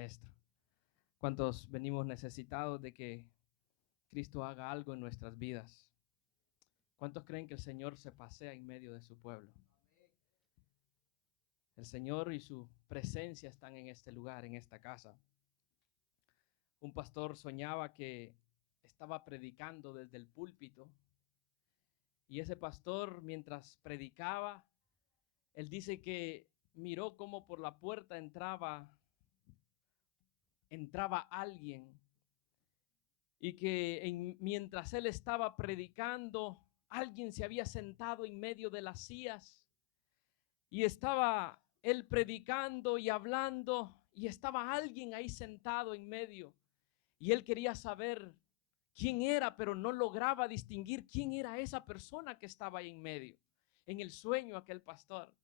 Maestro. ¿Cuántos venimos necesitados de que Cristo haga algo en nuestras vidas? ¿Cuántos creen que el Señor se pasea en medio de su pueblo? El Señor y su presencia están en este lugar, en esta casa. Un pastor soñaba que estaba predicando desde el púlpito y ese pastor, mientras predicaba, él dice que miró cómo por la puerta entraba alguien y que mientras él estaba predicando, alguien se había sentado en medio de las sillas y estaba él predicando y hablando y estaba alguien ahí sentado en medio y él quería saber quién era, pero no lograba distinguir quién era esa persona que estaba ahí en medio, en el sueño aquel pastor.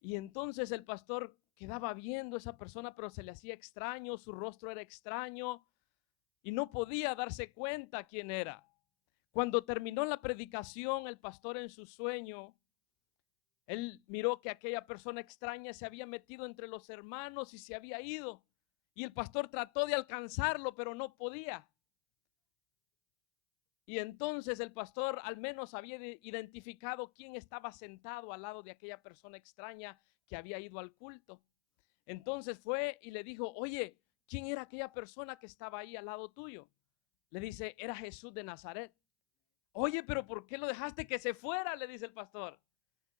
Y entonces el pastor quedaba viendo a esa persona, pero se le hacía extraño, su rostro era extraño y no podía darse cuenta quién era. Cuando terminó la predicación, el pastor en su sueño, él miró que aquella persona extraña se había metido entre los hermanos y se había ido. Y el pastor trató de alcanzarlo, pero no podía. Y entonces el pastor al menos había identificado quién estaba sentado al lado de aquella persona extraña que había ido al culto. Entonces fue y le dijo, oye, ¿quién era aquella persona que estaba ahí al lado tuyo? Le dice, era Jesús de Nazaret. Oye, pero ¿por qué lo dejaste que se fuera? Le dice el pastor.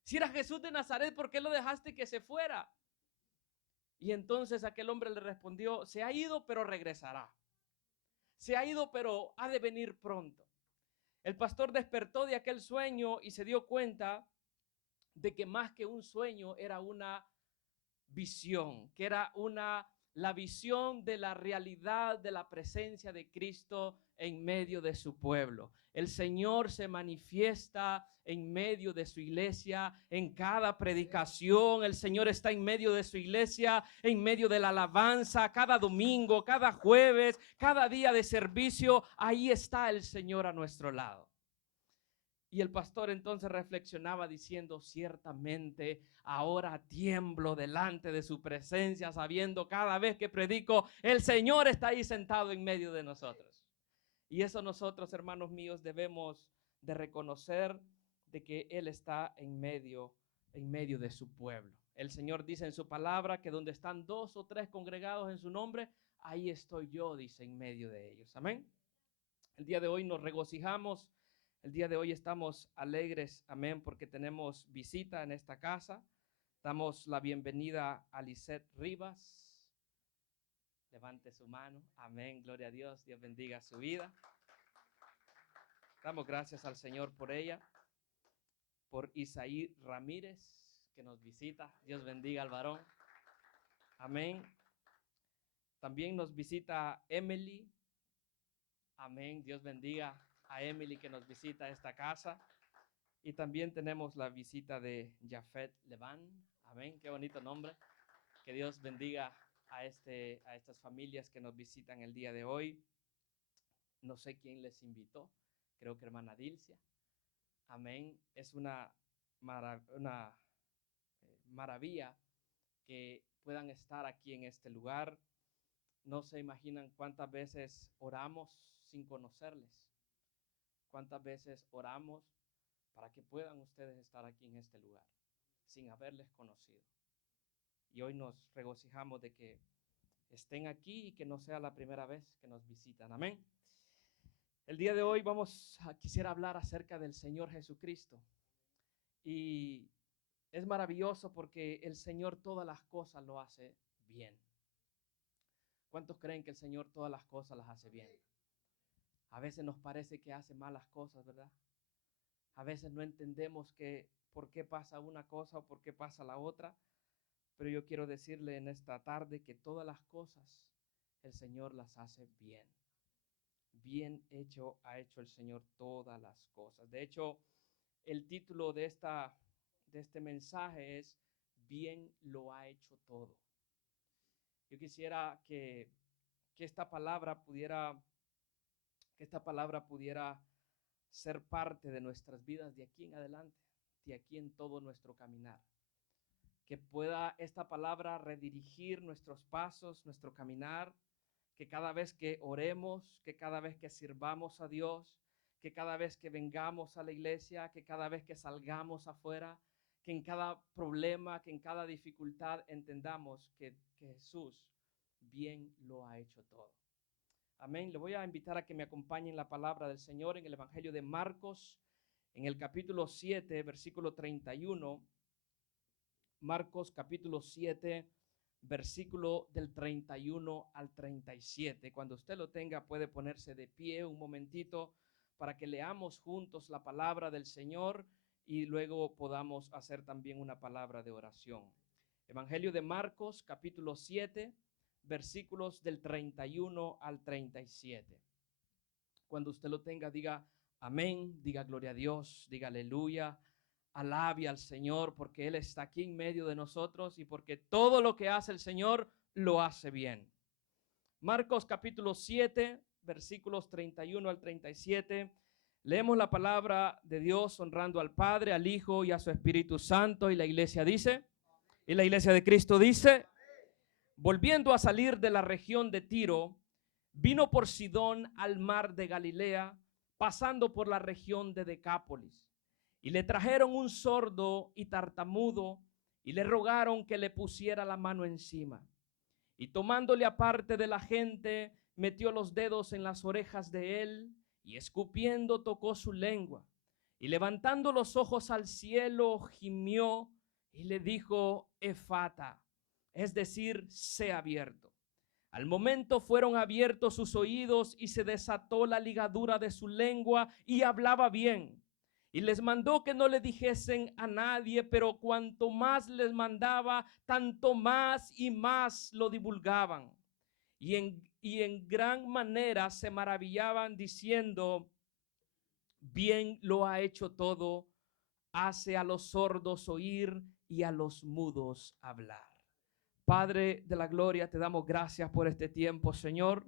Si era Jesús de Nazaret, ¿por qué lo dejaste que se fuera? Y entonces aquel hombre le respondió, se ha ido, pero regresará. Se ha ido, pero ha de venir pronto. El pastor despertó de aquel sueño y se dio cuenta de que más que un sueño era una visión, que era la visión de la realidad de la presencia de Cristo en medio de su pueblo. El Señor se manifiesta en medio de su iglesia, en cada predicación. El Señor está en medio de su iglesia, en medio de la alabanza, cada domingo, cada jueves, cada día de servicio. Ahí está el Señor a nuestro lado. Y el pastor entonces reflexionaba diciendo, ciertamente ahora tiemblo delante de su presencia, sabiendo cada vez que predico, el Señor está ahí sentado en medio de nosotros. Y eso nosotros, hermanos míos, debemos de reconocer de que Él está en medio de su pueblo. El Señor dice en su palabra que donde están 2 o 3 congregados en su nombre, ahí estoy yo, dice, en medio de ellos. Amén. El día de hoy nos regocijamos. El día de hoy estamos alegres, amén, porque tenemos visita en esta casa. Damos la bienvenida a Lisette Rivas. Levante su mano, amén, gloria a Dios, Dios bendiga su vida. Damos gracias al Señor por ella, por Isaí Ramírez, que nos visita. Dios bendiga al varón, amén. También nos visita Emily, amén, Dios bendiga a Emily que nos visita a esta casa. Y también tenemos la visita de Jafet Levan. Amén, qué bonito nombre. Que Dios bendiga a estas familias que nos visitan el día de hoy. No sé quién les invitó, creo que hermana Dilcia. Amén, es una maravilla que puedan estar aquí en este lugar. No se imaginan cuántas veces oramos sin conocerles. Cuántas veces oramos para que puedan ustedes estar aquí en este lugar, sin haberles conocido. Y hoy nos regocijamos de que estén aquí y que no sea la primera vez que nos visitan. Amén. El día de hoy quisiera hablar acerca del Señor Jesucristo. Y es maravilloso porque el Señor todas las cosas lo hace bien. ¿Cuántos creen que el Señor todas las cosas las hace bien? A veces nos parece que hace malas cosas, ¿verdad? A veces no entendemos por qué pasa una cosa o por qué pasa la otra, pero yo quiero decirle en esta tarde que todas las cosas el Señor las hace bien. Bien hecho ha hecho el Señor todas las cosas. De hecho, el título de este mensaje es Bien lo ha hecho todo. Yo quisiera que esta palabra pudiera ser parte de nuestras vidas de aquí en adelante, de aquí en todo nuestro caminar. que pueda esta palabra redirigir nuestros pasos, nuestro caminar, que cada vez que oremos, que cada vez que sirvamos a Dios, que cada vez que vengamos a la iglesia, que cada vez que salgamos afuera, que en cada problema, que en cada dificultad entendamos que Jesús bien lo ha hecho todo. Amén. Le voy a invitar a que me acompañe en la palabra del Señor en el Evangelio de Marcos, en el capítulo 7, versículo 31. Marcos capítulo 7, versículo del 31 al 37. Cuando usted lo tenga, puede ponerse de pie un momentito para que leamos juntos la palabra del Señor y luego podamos hacer también una palabra de oración. Evangelio de Marcos capítulo 7, versículos del 31 al 37. Cuando usted lo tenga, diga amén, diga gloria a Dios, diga aleluya. Alabe al Señor porque Él está aquí en medio de nosotros y porque todo lo que hace el Señor lo hace bien. Marcos capítulo 7, versículos 31 al 37. Leemos la palabra de Dios honrando al Padre, al Hijo y a su Espíritu Santo. Y la iglesia dice, y la iglesia de Cristo dice, volviendo a salir de la región de Tiro, vino por Sidón al mar de Galilea, pasando por la región de Decápolis. Y le trajeron un sordo y tartamudo y le rogaron que le pusiera la mano encima. Y tomándole aparte de la gente, metió los dedos en las orejas de él y escupiendo tocó su lengua. Y levantando los ojos al cielo, gimió y le dijo, Efata, es decir, sea abierto. Al momento fueron abiertos sus oídos y se desató la ligadura de su lengua y hablaba bien. Y les mandó que no le dijesen a nadie, pero cuanto más les mandaba, tanto más y más lo divulgaban. Y en gran manera se maravillaban diciendo, bien lo ha hecho todo, hace a los sordos oír y a los mudos hablar. Padre de la gloria, te damos gracias por este tiempo, Señor.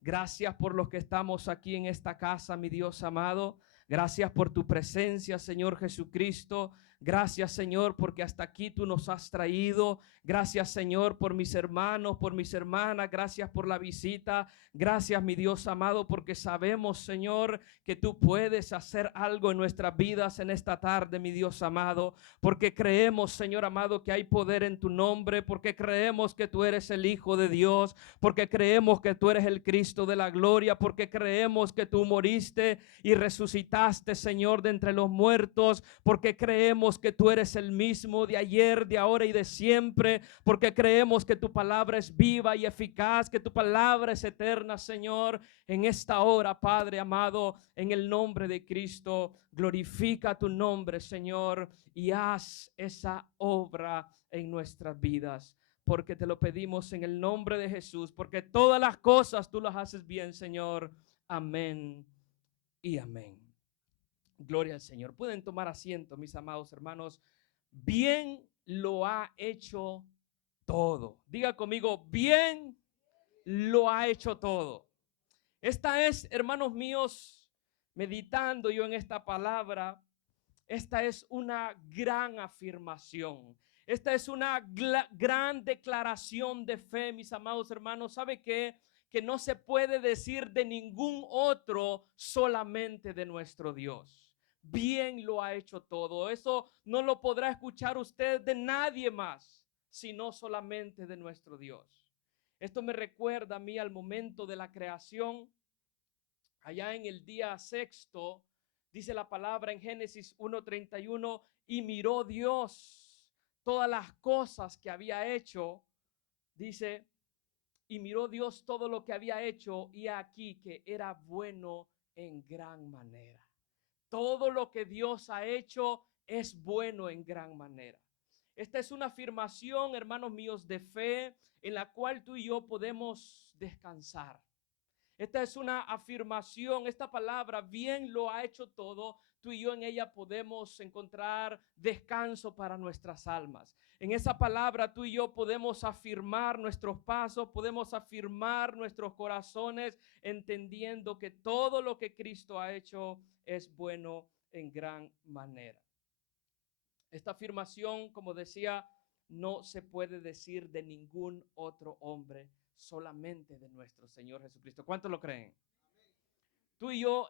Gracias por los que estamos aquí en esta casa, mi Dios amado. Gracias por tu presencia, Señor Jesucristo. Gracias, Señor, porque hasta aquí tú nos has traído. Gracias, Señor, por mis hermanos, por mis hermanas. Gracias por la visita. Gracias, mi Dios amado, porque sabemos, Señor, que tú puedes hacer algo en nuestras vidas en esta tarde, mi Dios amado. Porque creemos, Señor amado, que hay poder en tu nombre. Porque creemos que tú eres el Hijo de Dios. Porque creemos que tú eres el Cristo de la gloria. Porque creemos que tú moriste y resucitaste, Señor, de entre los muertos, porque creemos que tú eres el mismo de ayer, de ahora y de siempre, porque creemos que tu palabra es viva y eficaz, que tu palabra es eterna, Señor. En esta hora, Padre amado, en el nombre de Cristo, glorifica tu nombre, Señor, y haz esa obra en nuestras vidas, porque te lo pedimos en el nombre de Jesús, porque todas las cosas tú las haces bien, Señor. Amén y amén. Gloria al Señor. Pueden tomar asiento, mis amados hermanos. Bien lo ha hecho todo. Diga conmigo, bien lo ha hecho todo. Esta es, hermanos míos, meditando yo en esta palabra, esta es una gran afirmación. Esta es una gran declaración de fe, mis amados hermanos. ¿Sabe qué? Que no se puede decir de ningún otro, solamente de nuestro Dios. Bien lo ha hecho todo. Eso no lo podrá escuchar usted de nadie más, sino solamente de nuestro Dios. Esto me recuerda a mí al momento de la creación. Allá en el día sexto, dice la palabra en Génesis 1:31, y miró Dios todas las cosas que había hecho. Dice, y miró Dios todo lo que había hecho, y aquí que era bueno en gran manera. Todo lo que Dios ha hecho es bueno en gran manera. Esta es una afirmación, hermanos míos, de fe en la cual tú y yo podemos descansar. Esta es una afirmación, esta palabra, bien lo ha hecho todo. Tú y yo en ella podemos encontrar descanso para nuestras almas. En esa palabra tú y yo podemos afirmar nuestros pasos, podemos afirmar nuestros corazones, entendiendo que todo lo que Cristo ha hecho es bueno en gran manera. Esta afirmación, como decía, no se puede decir de ningún otro hombre, solamente de nuestro Señor Jesucristo. ¿Cuántos lo creen? Tú y yo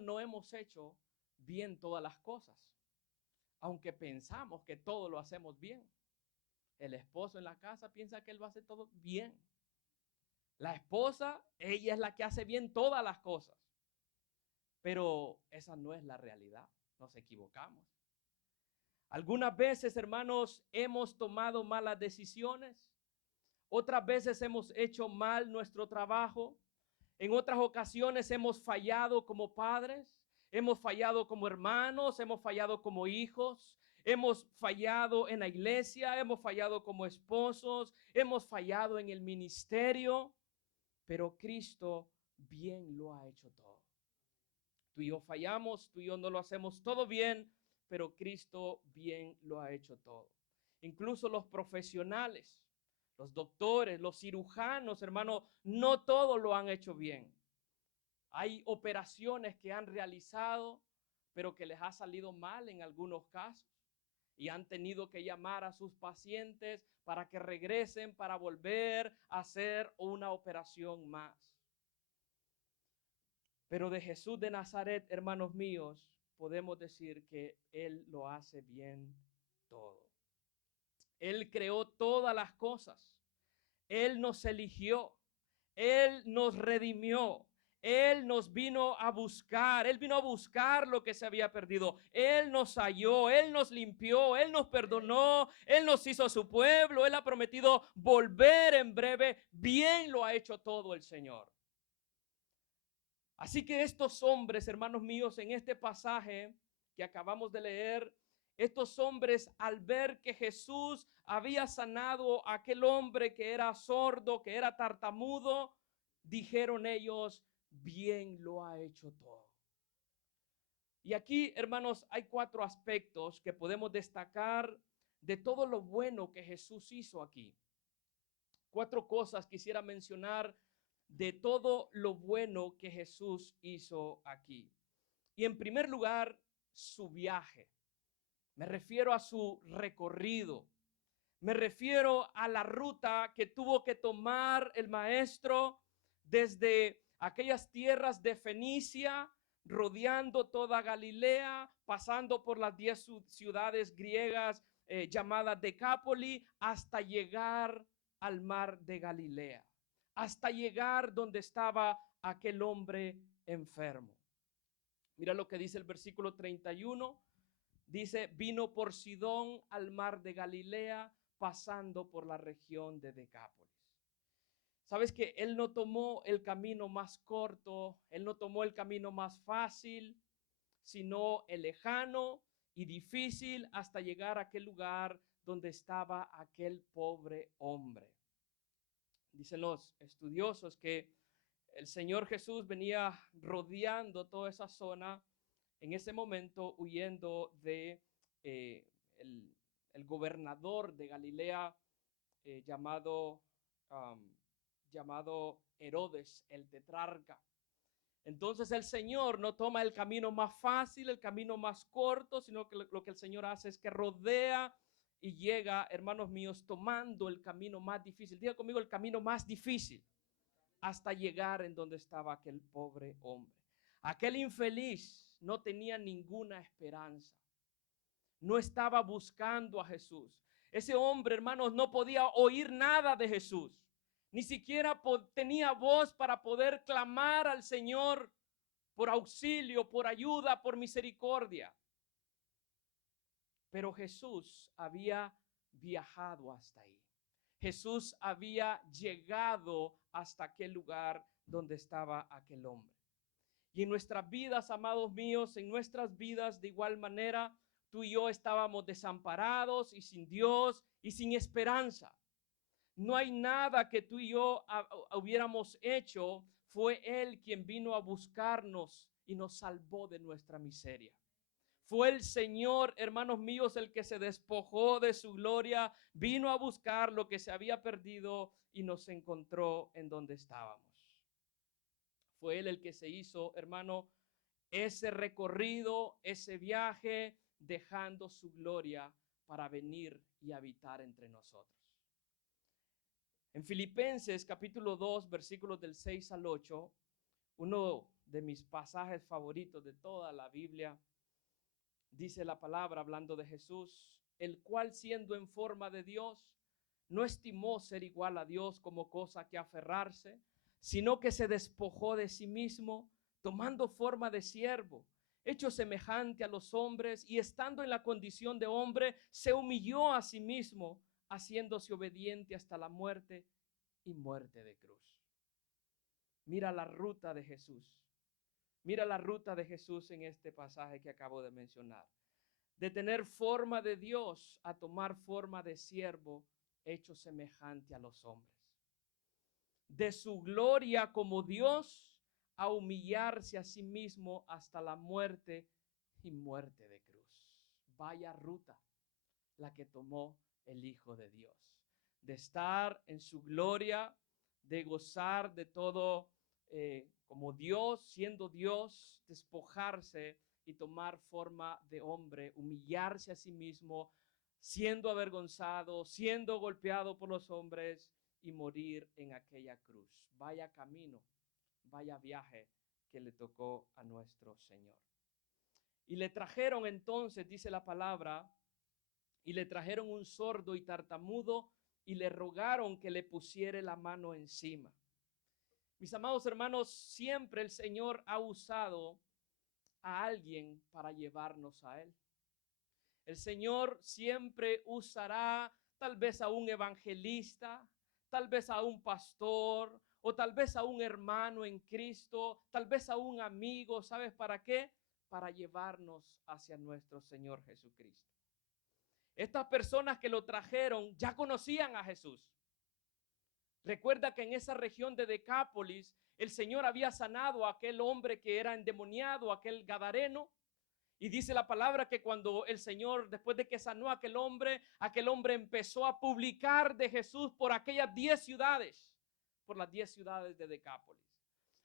no hemos hecho bien todas las cosas, aunque pensamos que todo lo hacemos bien. El esposo en la casa piensa que él va a hacer todo bien. La esposa, ella es la que hace bien todas las cosas. Pero esa no es la realidad. Nos equivocamos. Algunas veces, hermanos, hemos tomado malas decisiones. Otras veces hemos hecho mal nuestro trabajo. En otras ocasiones hemos fallado como padres. Hemos fallado como hermanos. Hemos fallado como hijos. Hemos fallado en la iglesia. Hemos fallado como esposos. Hemos fallado en el ministerio. Pero Cristo bien lo ha hecho todo. Tú y yo fallamos, tú y yo no lo hacemos todo bien, pero Cristo bien lo ha hecho todo. Incluso los profesionales, los doctores, los cirujanos, hermano, no todos lo han hecho bien. Hay operaciones que han realizado, pero que les ha salido mal en algunos casos y han tenido que llamar a sus pacientes para que regresen para volver a hacer una operación más. Pero de Jesús de Nazaret, hermanos míos, podemos decir que Él lo hace bien todo. Él creó todas las cosas. Él nos eligió. Él nos redimió. Él nos vino a buscar. Él vino a buscar lo que se había perdido. Él nos halló. Él nos limpió. Él nos perdonó. Él nos hizo su pueblo. Él ha prometido volver en breve. Bien lo ha hecho todo el Señor. Así que estos hombres, hermanos míos, en este pasaje que acabamos de leer, estos hombres, al ver que Jesús había sanado a aquel hombre que era sordo, que era tartamudo, dijeron ellos, bien lo ha hecho todo. Y aquí, hermanos, hay 4 aspectos que podemos destacar de todo lo bueno que Jesús hizo aquí. 4 cosas quisiera mencionar de todo lo bueno que Jesús hizo aquí. Y en primer lugar, su viaje. Me refiero a su recorrido. Me refiero a la ruta que tuvo que tomar el maestro desde aquellas tierras de Fenicia, rodeando toda Galilea, pasando por las 10 ciudades griegas llamadas Decápoli, hasta llegar al mar de Galilea, hasta llegar donde estaba aquel hombre enfermo. Mira lo que dice el versículo 31. Dice, vino por Sidón al mar de Galilea, pasando por la región de Decápolis. Sabes que él no tomó el camino más corto, él no tomó el camino más fácil, sino el lejano y difícil hasta llegar a aquel lugar donde estaba aquel pobre hombre. Dicen los estudiosos que el Señor Jesús venía rodeando toda esa zona en ese momento, huyendo de el gobernador de Galilea llamado Herodes, el tetrarca. Entonces el Señor no toma el camino más fácil, el camino más corto, sino que lo que el Señor hace es que rodea y llega, hermanos míos, tomando el camino más difícil. Diga conmigo, el camino más difícil, hasta llegar en donde estaba aquel pobre hombre. Aquel infeliz no tenía ninguna esperanza. No estaba buscando a Jesús. Ese hombre, hermanos, no podía oír nada de Jesús. Ni siquiera tenía voz para poder clamar al Señor por auxilio, por ayuda, por misericordia. Pero Jesús había viajado hasta ahí. Jesús había llegado hasta aquel lugar donde estaba aquel hombre. Y en nuestras vidas, amados míos, en nuestras vidas de igual manera, tú y yo estábamos desamparados y sin Dios y sin esperanza. No hay nada que tú y yo hubiéramos hecho. Fue Él quien vino a buscarnos y nos salvó de nuestra miseria. Fue el Señor, hermanos míos, el que se despojó de su gloria, vino a buscar lo que se había perdido y nos encontró en donde estábamos. Fue Él el que se hizo, hermano, ese recorrido, ese viaje, dejando su gloria para venir y habitar entre nosotros. En Filipenses capítulo 2, versículos del 6 al 8, uno de mis pasajes favoritos de toda la Biblia, dice la palabra hablando de Jesús, el cual siendo en forma de Dios, no estimó ser igual a Dios como cosa que aferrarse, sino que se despojó de sí mismo, tomando forma de siervo, hecho semejante a los hombres, y estando en la condición de hombre, se humilló a sí mismo, haciéndose obediente hasta la muerte y muerte de cruz. Mira la ruta de Jesús. Mira la ruta de Jesús en este pasaje que acabo de mencionar. De tener forma de Dios a tomar forma de siervo, hecho semejante a los hombres. De su gloria como Dios a humillarse a sí mismo hasta la muerte y muerte de cruz. Vaya ruta la que tomó el Hijo de Dios. De estar en su gloria, de gozar de todo como Dios, siendo Dios, despojarse y tomar forma de hombre, humillarse a sí mismo, siendo avergonzado, siendo golpeado por los hombres y morir en aquella cruz. Vaya camino, vaya viaje que le tocó a nuestro Señor. Y le trajeron entonces, dice la palabra, y le trajeron un sordo y tartamudo y le rogaron que le pusiera la mano encima. Mis amados hermanos, siempre el Señor ha usado a alguien para llevarnos a Él. El Señor siempre usará tal vez a un evangelista, tal vez a un pastor, o tal vez a un hermano en Cristo, tal vez a un amigo. ¿Sabes para qué? Para llevarnos hacia nuestro Señor Jesucristo. Estas personas que lo trajeron ya conocían a Jesús. Recuerda que en esa región de Decápolis, el Señor había sanado a aquel hombre que era endemoniado, aquel gadareno. Y dice la palabra que cuando el Señor, después de que sanó a aquel hombre empezó a publicar de Jesús por aquellas 10 ciudades, por las 10 ciudades de Decápolis.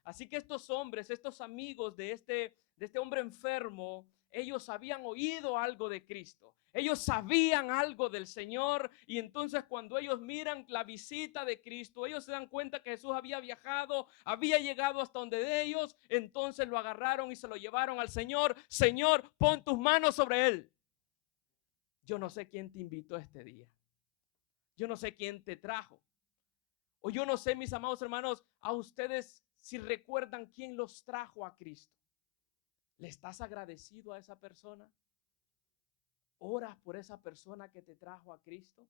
Así que estos hombres, estos amigos de este hombre enfermo, ellos habían oído algo de Cristo. Ellos sabían algo del Señor, y entonces cuando ellos miran la visita de Cristo, ellos se dan cuenta que Jesús había viajado, había llegado hasta donde de ellos, entonces lo agarraron y se lo llevaron al Señor. Señor, pon tus manos sobre él. Yo no sé quién te invitó este día. Yo no sé quién te trajo. O yo no sé, mis amados hermanos, a ustedes si recuerdan quién los trajo a Cristo. ¿Le estás agradecido a esa persona? ¿Oras por esa persona que te trajo a Cristo?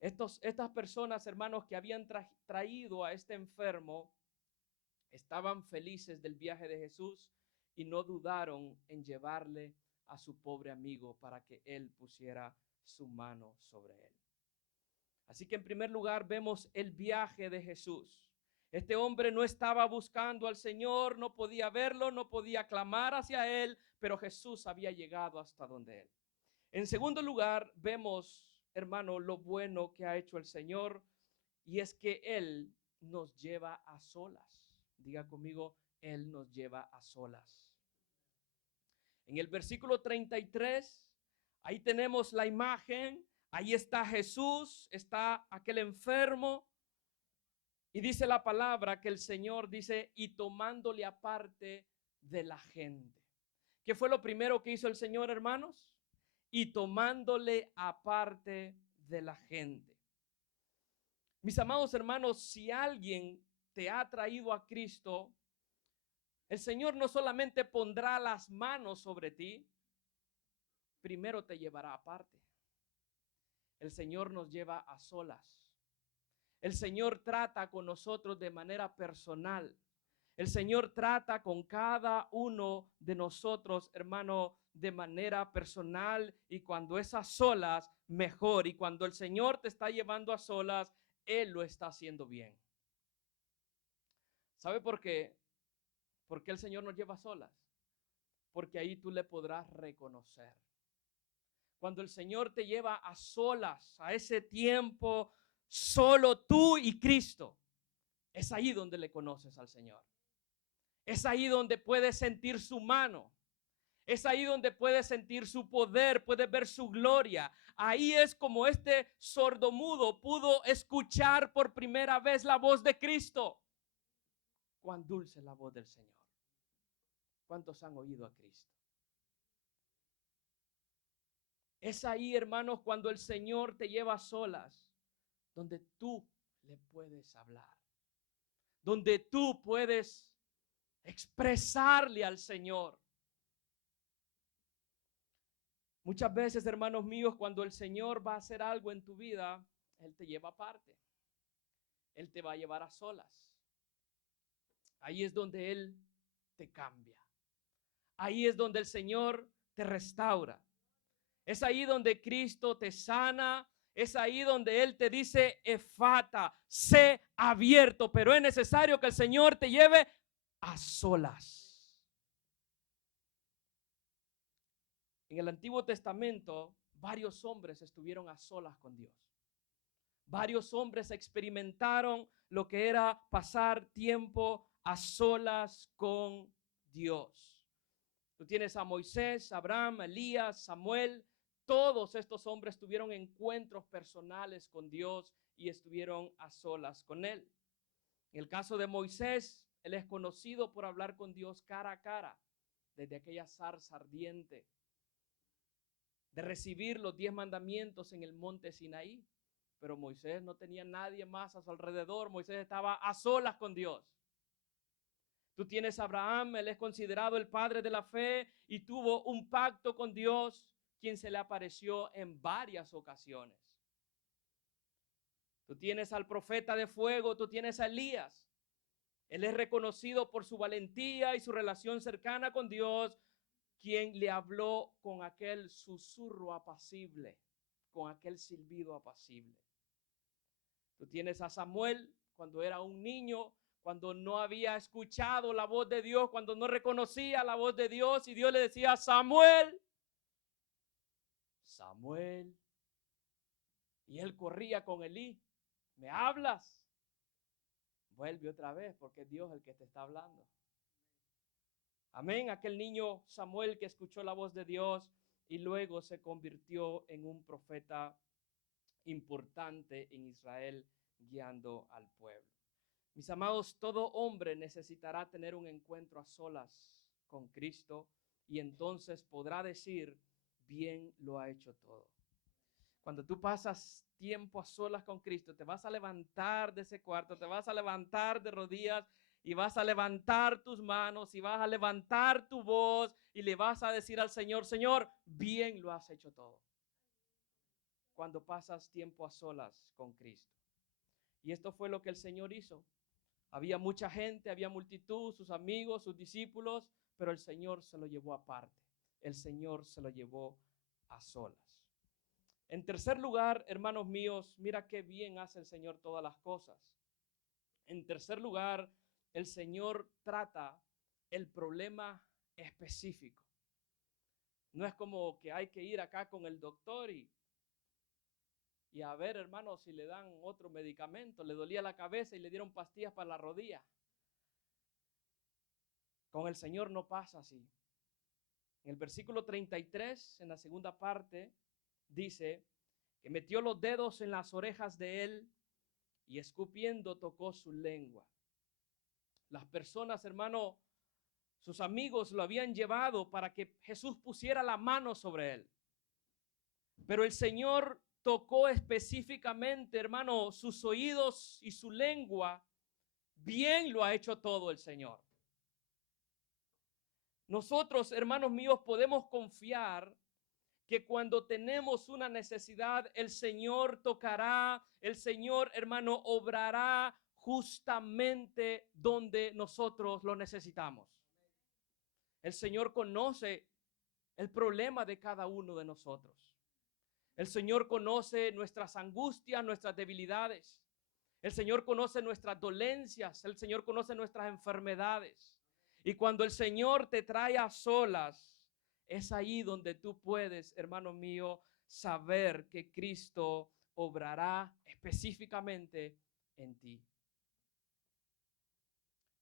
Estas personas, hermanos, que habían traído a este enfermo, estaban felices del viaje de Jesús y no dudaron en llevarle a su pobre amigo para que él pusiera su mano sobre él. Así que en primer lugar vemos el viaje de Jesús. Este hombre no estaba buscando al Señor, no podía verlo, no podía clamar hacia él, pero Jesús había llegado hasta donde él. En segundo lugar, vemos, hermano, lo bueno que ha hecho el Señor, y es que Él nos lleva a solas. Diga conmigo, Él nos lleva a solas. En el versículo 33, ahí tenemos la imagen, ahí está Jesús, está aquel enfermo, y dice la palabra que el Señor dice, y tomándole aparte de la gente. ¿Qué fue lo primero que hizo el Señor, hermanos? Y tomándole aparte de la gente. Mis amados hermanos, si alguien te ha traído a Cristo, el Señor no solamente pondrá las manos sobre ti, primero te llevará aparte. El Señor nos lleva a solas. El Señor trata con nosotros de manera personal. El Señor trata con cada uno de nosotros, hermano, de manera personal, y cuando es a solas, mejor. Y cuando el Señor te está llevando a solas, Él lo está haciendo bien. ¿Sabe por qué? ¿Por qué el Señor nos lleva a solas? Porque ahí tú le podrás reconocer. Cuando el Señor te lleva a solas, a ese tiempo, solo tú y Cristo, es ahí donde le conoces al Señor. Es ahí donde puedes sentir su mano. Es ahí donde puedes sentir su poder, puedes ver su gloria. Ahí es como este sordomudo pudo escuchar por primera vez la voz de Cristo. Cuán dulce es la voz del Señor. ¿Cuántos han oído a Cristo? Es ahí, hermanos, cuando el Señor te lleva a solas, donde tú le puedes hablar, donde tú puedes expresarle al Señor. Muchas veces, hermanos míos, cuando el Señor va a hacer algo en tu vida, Él te lleva aparte. Él te va a llevar a solas. Ahí es donde Él te cambia. Ahí es donde el Señor te restaura. Es ahí donde Cristo te sana. Es ahí donde Él te dice, efata, sé abierto. Pero es necesario que el Señor te lleve a solas. En el Antiguo Testamento, varios hombres estuvieron a solas con Dios. Varios hombres experimentaron lo que era pasar tiempo a solas con Dios. Tú tienes a Moisés, Abraham, Elías, Samuel. Todos estos hombres tuvieron encuentros personales con Dios y estuvieron a solas con Él. En el caso de Moisés, él es conocido por hablar con Dios cara a cara, desde aquella zarza ardiente, de recibir los 10 mandamientos en el monte Sinaí. Pero Moisés no tenía nadie más a su alrededor. Moisés estaba a solas con Dios. Tú tienes a Abraham, él es considerado el padre de la fe y tuvo un pacto con Dios, quien se le apareció en varias ocasiones. Tú tienes al profeta de fuego, tú tienes a Elías. Él es reconocido por su valentía y su relación cercana con Dios, quien le habló con aquel susurro apacible, con aquel silbido apacible. Tú tienes a Samuel cuando era un niño, cuando no había escuchado la voz de Dios, cuando no reconocía la voz de Dios y Dios le decía, Samuel, Samuel. Y él corría con Elí, ¿me hablas? Vuelve otra vez porque es Dios el que te está hablando. Amén, aquel niño Samuel que escuchó la voz de Dios y luego se convirtió en un profeta importante en Israel, guiando al pueblo. Mis amados, todo hombre necesitará tener un encuentro a solas con Cristo y entonces podrá decir, bien lo ha hecho todo. Cuando tú pasas tiempo a solas con Cristo, te vas a levantar de ese cuarto, te vas a levantar de rodillas y vas a levantar tus manos y vas a levantar tu voz y le vas a decir al Señor, Señor, bien lo has hecho todo. Cuando pasas tiempo a solas con Cristo. Y esto fue lo que el Señor hizo. Había mucha gente, había multitud, sus amigos, sus discípulos, pero el Señor se lo llevó aparte. El Señor se lo llevó a solas. En tercer lugar, hermanos míos, mira qué bien hace el Señor todas las cosas. En tercer lugar, el Señor trata el problema específico. No es como que hay que ir acá con el doctor y a ver, hermanos, si le dan otro medicamento. Le dolía la cabeza y le dieron pastillas para la rodilla. Con el Señor no pasa así. En el versículo 33, en la segunda parte, dice que metió los dedos en las orejas de él y escupiendo tocó su lengua. Las personas, hermano, sus amigos lo habían llevado para que Jesús pusiera la mano sobre él. Pero el Señor tocó específicamente, hermano, sus oídos y su lengua. Bien lo ha hecho todo el Señor. Nosotros, hermanos míos, podemos confiar que cuando tenemos una necesidad, el Señor tocará, el Señor, hermano, obrará justamente donde nosotros lo necesitamos. El Señor conoce el problema de cada uno de nosotros. El Señor conoce nuestras angustias, nuestras debilidades. El Señor conoce nuestras dolencias. El Señor conoce nuestras enfermedades. Y cuando el Señor te trae a solas, es ahí donde tú puedes, hermano mío, saber que Cristo obrará específicamente en ti.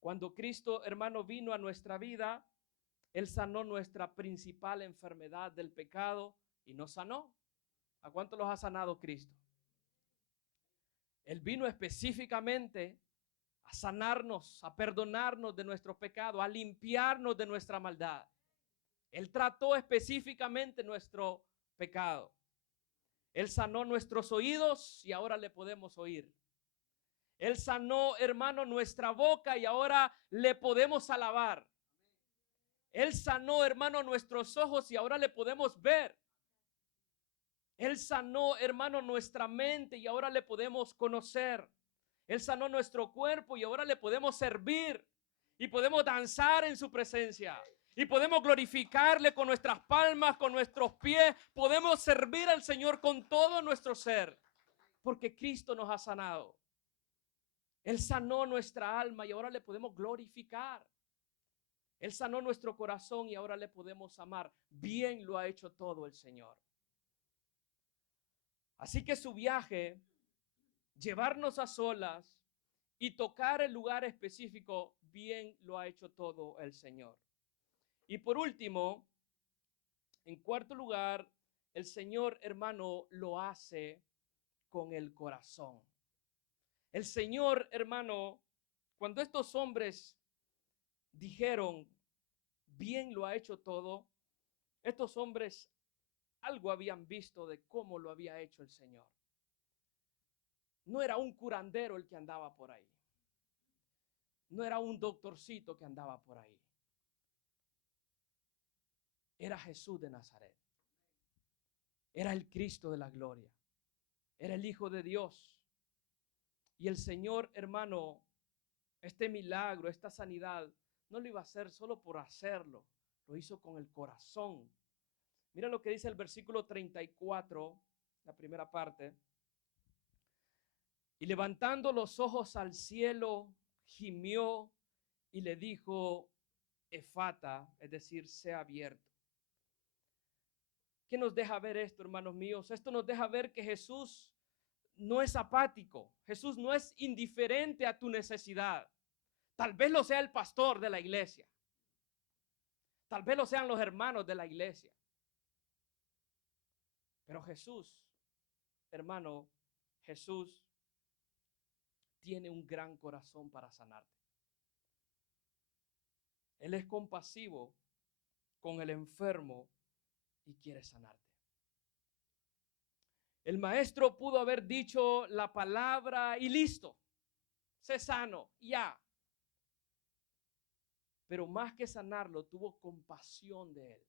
Cuando Cristo, hermano, vino a nuestra vida, Él sanó nuestra principal enfermedad del pecado y nos sanó. ¿A cuánto los ha sanado Cristo? Él vino específicamente a sanarnos, a perdonarnos de nuestros pecados, a limpiarnos de nuestra maldad. Él trató específicamente nuestro pecado. Él sanó nuestros oídos y ahora le podemos oír. Él sanó, hermano, nuestra boca y ahora le podemos alabar. Él sanó, hermano, nuestros ojos y ahora le podemos ver. Él sanó, hermano, nuestra mente y ahora le podemos conocer. Él sanó nuestro cuerpo y ahora le podemos servir y podemos danzar en su presencia y podemos glorificarle con nuestras palmas, con nuestros pies. Podemos servir al Señor con todo nuestro ser porque Cristo nos ha sanado. Él sanó nuestra alma y ahora le podemos glorificar. Él sanó nuestro corazón y ahora le podemos amar. Bien lo ha hecho todo el Señor. Así que su viaje, llevarnos a solas y tocar el lugar específico, bien lo ha hecho todo el Señor. Y por último, en cuarto lugar, el Señor, hermano, lo hace con el corazón. El Señor, hermano, cuando estos hombres dijeron, bien lo ha hecho todo, estos hombres algo habían visto de cómo lo había hecho el Señor. No era un curandero el que andaba por ahí. No era un doctorcito que andaba por ahí. Era Jesús de Nazaret. Era el Cristo de la gloria. Era el Hijo de Dios. Y el Señor, hermano, este milagro, esta sanidad, no lo iba a hacer solo por hacerlo. Lo hizo con el corazón. Mira lo que dice el versículo 34, la primera parte. Y levantando los ojos al cielo, gimió y le dijo, Efata, es decir, sea abierto. ¿Qué nos deja ver esto, hermanos míos? Esto nos deja ver que Jesús no es apático. Jesús no es indiferente a tu necesidad. Tal vez lo sea el pastor de la iglesia. Tal vez lo sean los hermanos de la iglesia. Pero Jesús, hermano, Jesús tiene un gran corazón para sanarte. Él es compasivo con el enfermo y quiere sanarte. El maestro pudo haber dicho la palabra y listo, sé sano, ya. Pero más que sanarlo, tuvo compasión de él.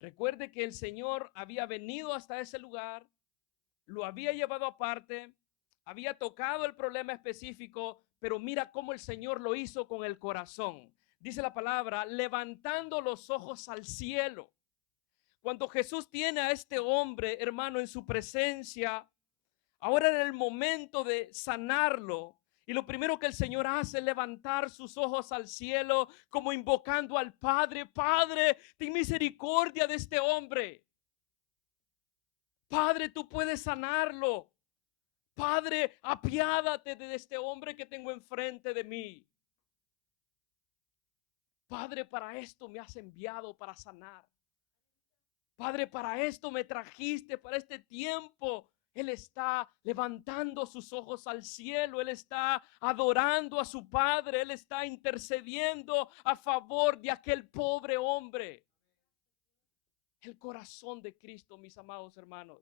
Recuerde que el Señor había venido hasta ese lugar, lo había llevado aparte, había tocado el problema específico, pero mira cómo el Señor lo hizo con el corazón. Dice la palabra, levantando los ojos al cielo. Cuando Jesús tiene a este hombre, hermano, en su presencia, ahora era el momento de sanarlo. Y lo primero que el Señor hace es levantar sus ojos al cielo, como invocando al Padre. Padre, ten misericordia de este hombre. Padre, tú puedes sanarlo. Padre, apiádate de este hombre que tengo enfrente de mí. Padre, para esto me has enviado, para sanar. Padre, para esto me trajiste, para este tiempo. Él está levantando sus ojos al cielo, él está adorando a su Padre, él está intercediendo a favor de aquel pobre hombre. El corazón de Cristo, mis amados hermanos.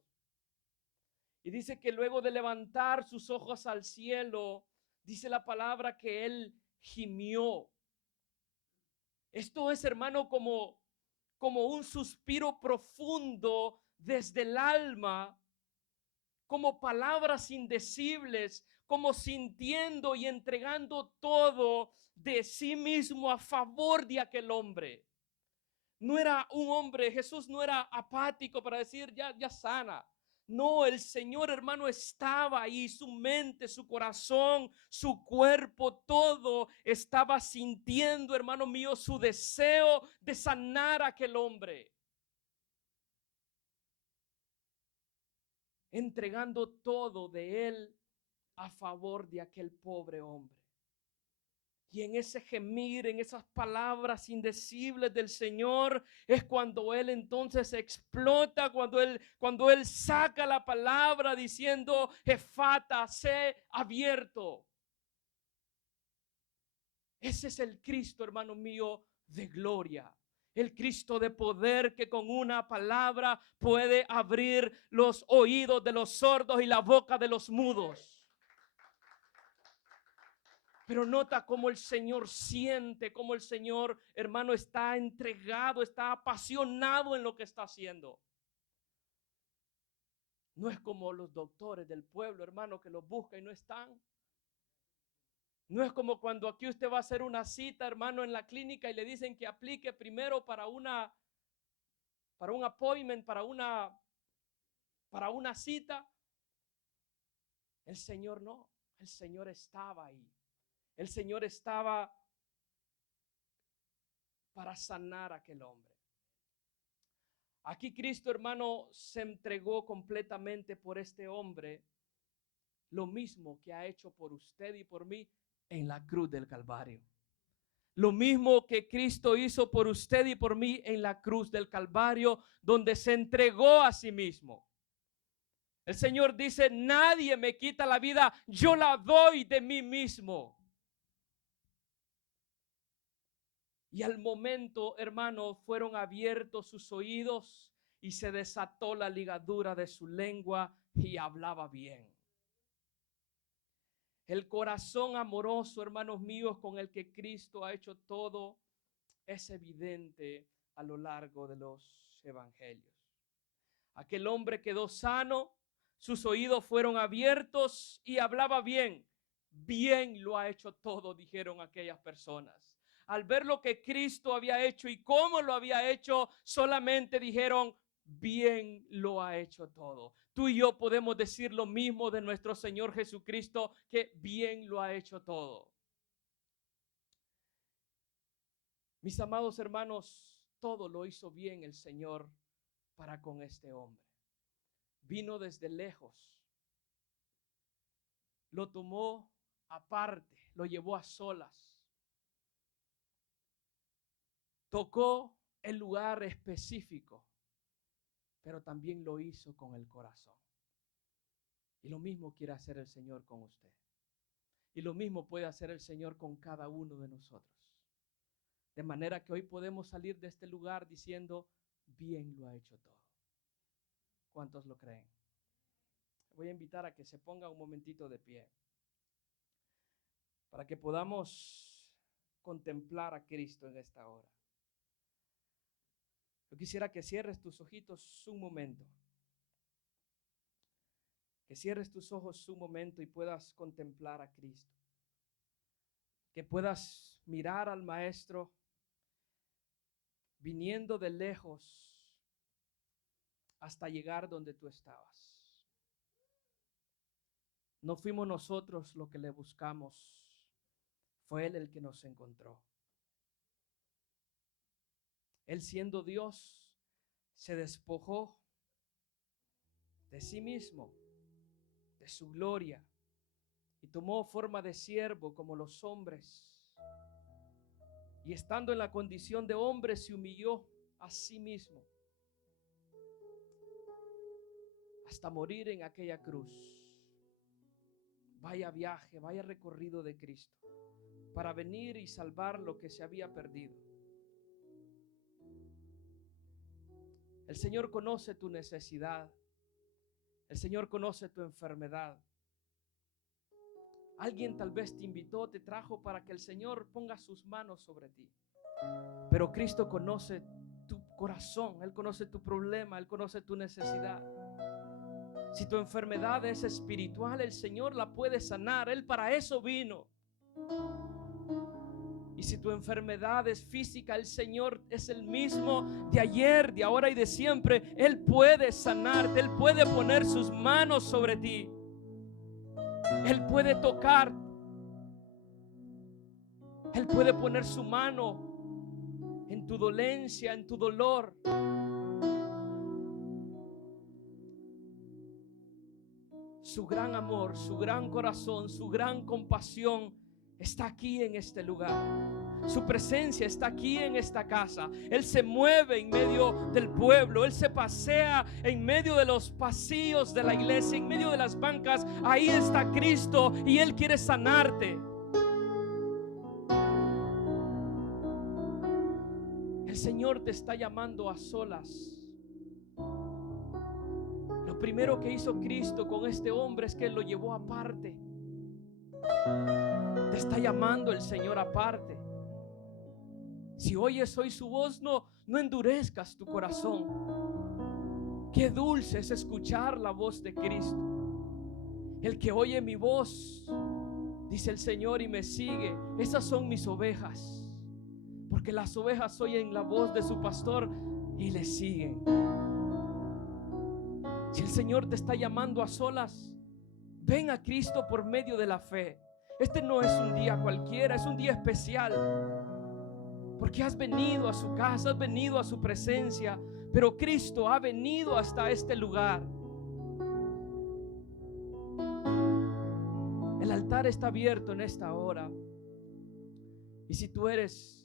Y dice que luego de levantar sus ojos al cielo, dice la palabra que él gimió. Esto es, hermano, como un suspiro profundo desde el alma, como palabras indecibles, como sintiendo y entregando todo de sí mismo a favor de aquel hombre. No era un hombre, Jesús no era apático para decir ya sana. No, el Señor, hermano, estaba ahí, su mente, su corazón, su cuerpo, todo estaba sintiendo, hermano mío, su deseo de sanar a aquel hombre. Entregando todo de él a favor de aquel pobre hombre. Y en ese gemir, en esas palabras indecibles del Señor, es cuando Él entonces explota, cuando él saca la palabra diciendo, Efata, sé abierto. Ese es el Cristo, hermano mío, de gloria. El Cristo de poder que con una palabra puede abrir los oídos de los sordos y la boca de los mudos. Pero nota cómo el Señor siente, cómo el Señor, hermano, está entregado, está apasionado en lo que está haciendo. No es como los doctores del pueblo, hermano, que los buscan y no están. No es como cuando aquí usted va a hacer una cita, hermano, en la clínica y le dicen que aplique primero para un appointment, para una cita. El Señor no, el Señor estaba ahí. El Señor estaba para sanar a aquel hombre. Aquí Cristo, hermano, se entregó completamente por este hombre, lo mismo que ha hecho por usted y por mí en la cruz del Calvario. Lo mismo que Cristo hizo por usted y por mí en la cruz del Calvario, donde se entregó a sí mismo. El Señor dice, nadie me quita la vida, yo la doy de mí mismo. Y al momento, hermano, fueron abiertos sus oídos y se desató la ligadura de su lengua y hablaba bien. El corazón amoroso, hermanos míos, con el que Cristo ha hecho todo, es evidente a lo largo de los evangelios. Aquel hombre quedó sano, sus oídos fueron abiertos y hablaba bien. Bien lo ha hecho todo, dijeron aquellas personas. Al ver lo que Cristo había hecho y cómo lo había hecho, solamente dijeron, bien lo ha hecho todo. Tú y yo podemos decir lo mismo de nuestro Señor Jesucristo, que bien lo ha hecho todo. Mis amados hermanos, todo lo hizo bien el Señor para con este hombre. Vino desde lejos, lo tomó aparte, lo llevó a solas. Tocó el lugar específico, pero también lo hizo con el corazón. Y lo mismo quiere hacer el Señor con usted. Y lo mismo puede hacer el Señor con cada uno de nosotros. De manera que hoy podemos salir de este lugar diciendo, bien lo ha hecho todo. ¿Cuántos lo creen? Voy a invitar a que se ponga un momentito de pie para que podamos contemplar a Cristo en esta hora. Yo quisiera que cierres tus ojitos un momento. Que cierres tus ojos un momento y puedas contemplar a Cristo. Que puedas mirar al Maestro viniendo de lejos hasta llegar donde tú estabas. No fuimos nosotros los que le buscamos, fue Él el que nos encontró. Él, siendo Dios, se despojó de sí mismo, de su gloria, y tomó forma de siervo como los hombres. Y estando en la condición de hombre, se humilló a sí mismo hasta morir en aquella cruz. Vaya viaje, vaya recorrido de Cristo para venir y salvar lo que se había perdido. El Señor conoce tu necesidad. El Señor conoce tu enfermedad. Alguien tal vez te invitó, te trajo para que el Señor ponga sus manos sobre ti. Pero Cristo conoce tu corazón, Él conoce tu problema, Él conoce tu necesidad. Si tu enfermedad es espiritual, el Señor la puede sanar. Él para eso vino. Y si tu enfermedad es física, el Señor es el mismo de ayer, de ahora y de siempre. Él puede sanarte, Él puede poner sus manos sobre ti. Él puede tocar. Él puede poner su mano en tu dolencia, en tu dolor. Su gran amor, su gran corazón, su gran compasión está aquí en este lugar. Su presencia está aquí en esta casa. Él se mueve en medio del pueblo. Él se pasea en medio de los pasillos de la iglesia, en medio de las bancas. Ahí está Cristo y Él quiere sanarte. El Señor te está llamando a solas. Lo primero que hizo Cristo con este hombre es que lo llevó aparte. Te está llamando el Señor aparte. Si oyes hoy su voz, no endurezcas tu corazón. Qué dulce es escuchar la voz de Cristo. El que oye mi voz, dice el Señor, y me sigue, esas son mis ovejas. Porque las ovejas oyen la voz de su pastor y le siguen. Si el Señor te está llamando a solas, ven a Cristo por medio de la fe. Este no es un día cualquiera, es un día especial. Porque has venido a su casa, has venido a su presencia, pero Cristo ha venido hasta este lugar. El altar está abierto en esta hora. Y si tú eres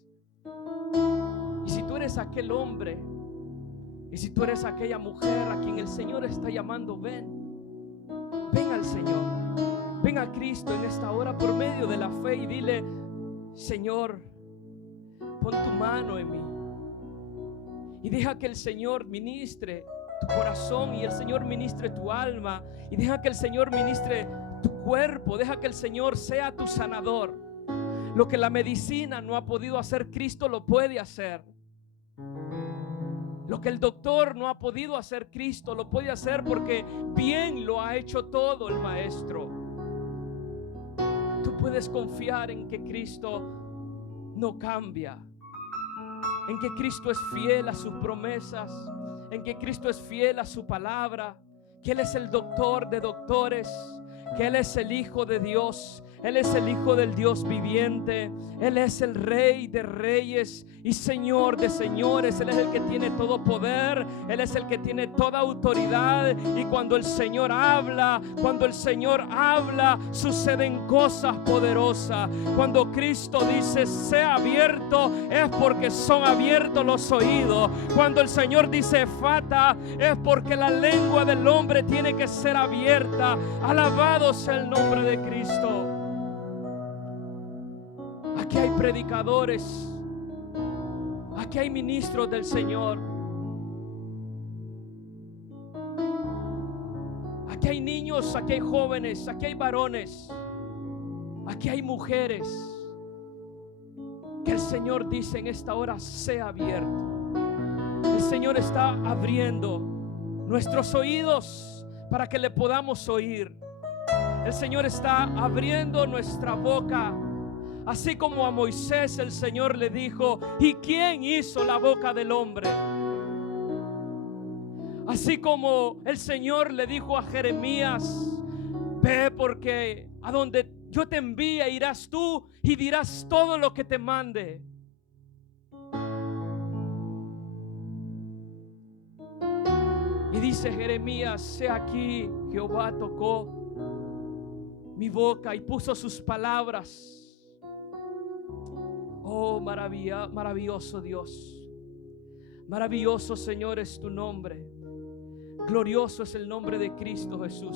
aquel hombre, y si tú eres aquella mujer a quien el Señor está llamando, ven al Señor, ven a Cristo en esta hora por medio de la fe y dile: Señor, pon tu mano en mí y deja que el Señor ministre tu corazón y el Señor ministre tu alma y deja que el Señor ministre tu cuerpo, deja que el Señor sea tu sanador. Lo que la medicina no ha podido hacer, Cristo lo puede hacer. Lo que el doctor no ha podido hacer, Cristo lo puede hacer, porque bien lo ha hecho todo el Maestro. Tú puedes confiar en que Cristo no cambia, en que Cristo es fiel a sus promesas, en que Cristo es fiel a su palabra, que Él es el doctor de doctores, que Él es el Hijo de Dios, Él es el Hijo del Dios viviente, Él es el Rey de reyes y Señor de señores. Él es el que tiene todo poder, Él es el que tiene toda autoridad. Y cuando el Señor habla, suceden cosas poderosas. Cuando Cristo dice sea abierto, es porque son abiertos los oídos. Cuando el Señor dice efata, es porque la lengua del hombre tiene que ser abierta. Alabado sea el nombre de Cristo. Aquí hay predicadores, aquí hay ministros del Señor, aquí hay niños, aquí hay jóvenes, aquí hay varones, aquí hay mujeres, que el Señor dice en esta hora: sea abierto. El Señor está abriendo nuestros oídos para que le podamos oír. El Señor está abriendo nuestra boca. Así como a Moisés el Señor le dijo: ¿y quién hizo la boca del hombre? Así como el Señor le dijo a Jeremías: ve, porque a donde yo te envíe irás tú y dirás todo lo que te mande. Y dice Jeremías: he aquí, Jehová tocó mi boca y puso sus palabras. Oh, maravilloso Dios, maravilloso Señor es tu nombre, glorioso es el nombre de Cristo Jesús.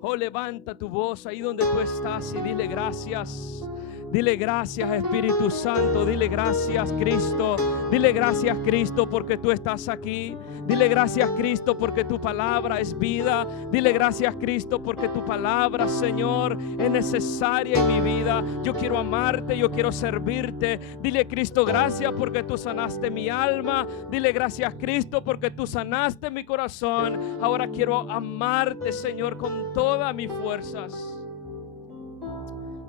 Oh, levanta tu voz ahí donde tú estás y dile gracias. Dile gracias, Espíritu Santo. Dile gracias, Cristo. Dile gracias, Cristo, porque tú estás aquí. Dile gracias, Cristo, porque tu palabra es vida. Dile gracias, Cristo, porque tu palabra, Señor, es necesaria en mi vida. Yo quiero amarte, yo quiero servirte. Dile, Cristo, gracias porque tú sanaste mi alma. Dile gracias, Cristo, porque tú sanaste mi corazón. Ahora quiero amarte, Señor, con todas mis fuerzas.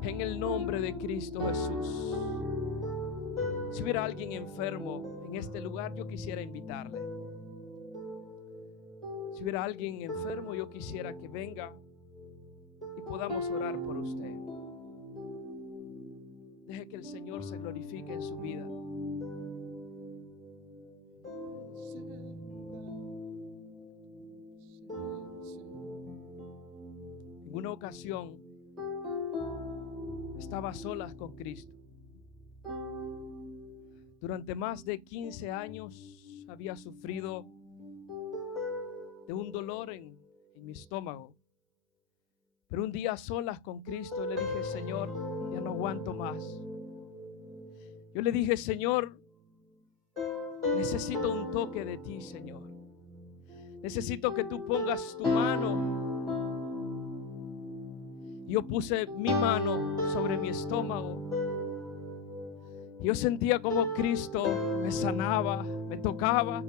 En el nombre de Cristo Jesús. Si hubiera alguien enfermo en este lugar, yo quisiera invitarle. Si hubiera alguien enfermo, yo quisiera que venga y podamos orar por usted. Deje que el Señor se glorifique en su vida. En una ocasión, estaba a solas con Cristo. Durante más de 15 años había sufrido de un dolor en mi estómago. Pero un día a solas con Cristo le dije: Señor, ya no aguanto más. Yo le dije: Señor, necesito un toque de ti, Señor. Necesito que tú pongas tu mano. Yo puse mi mano sobre mi estómago. Yo sentía como Cristo me sanaba, me tocaba.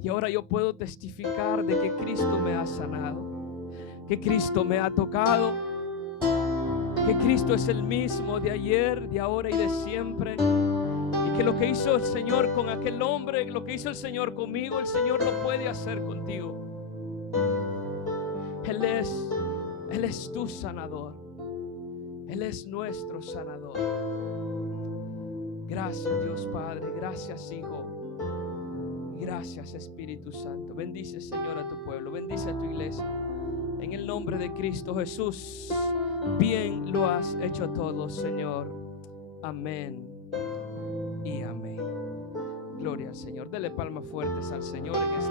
Y ahora yo puedo testificar de que Cristo me ha sanado, que Cristo me ha tocado, que Cristo es el mismo de ayer, de ahora y de siempre. Y que lo que hizo el Señor con aquel hombre, lo que hizo el Señor conmigo, el Señor lo puede hacer contigo. Él es tu sanador. Él es nuestro sanador. Gracias, Dios Padre. Gracias, Hijo. Gracias, Espíritu Santo. Bendice, Señor, a tu pueblo. Bendice a tu iglesia. En el nombre de Cristo Jesús. Bien lo has hecho todo, Señor. Amén y amén. Gloria al Señor. Dele palmas fuertes al Señor en esta